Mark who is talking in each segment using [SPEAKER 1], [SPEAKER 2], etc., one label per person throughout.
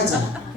[SPEAKER 1] 快走。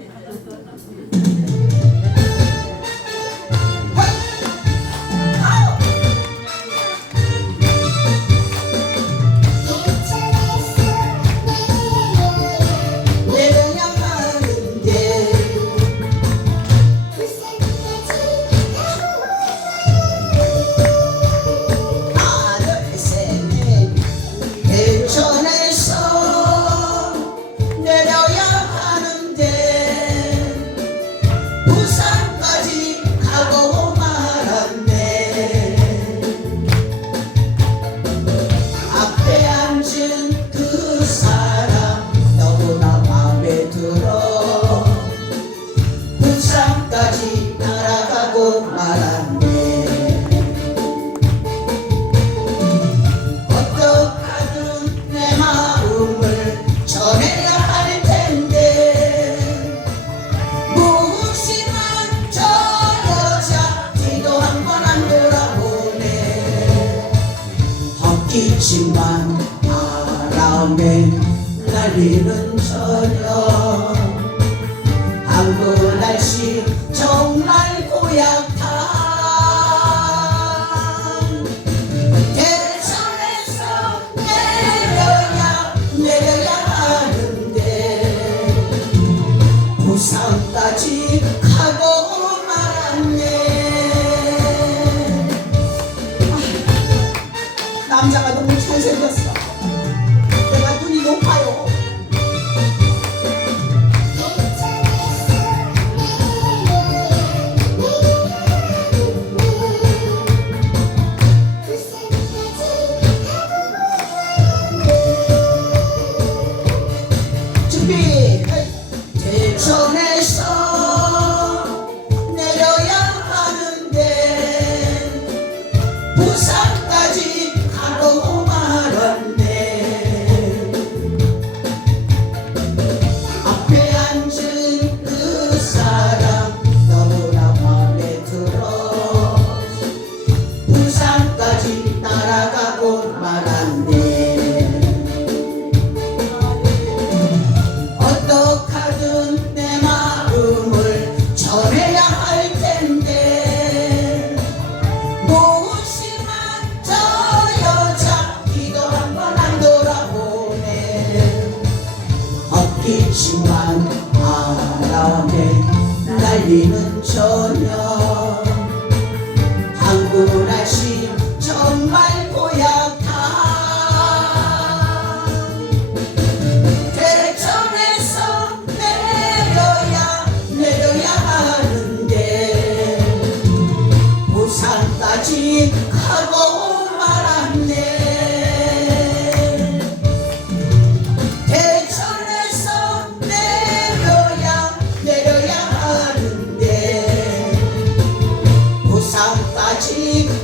[SPEAKER 1] 끼지만 바람에 날리는 저녁. 한국 날씨 정말 남자가 너무 잘생겼어. 내가 눈이 높아요. 준비. 밤에 날리는 저녁. cheek.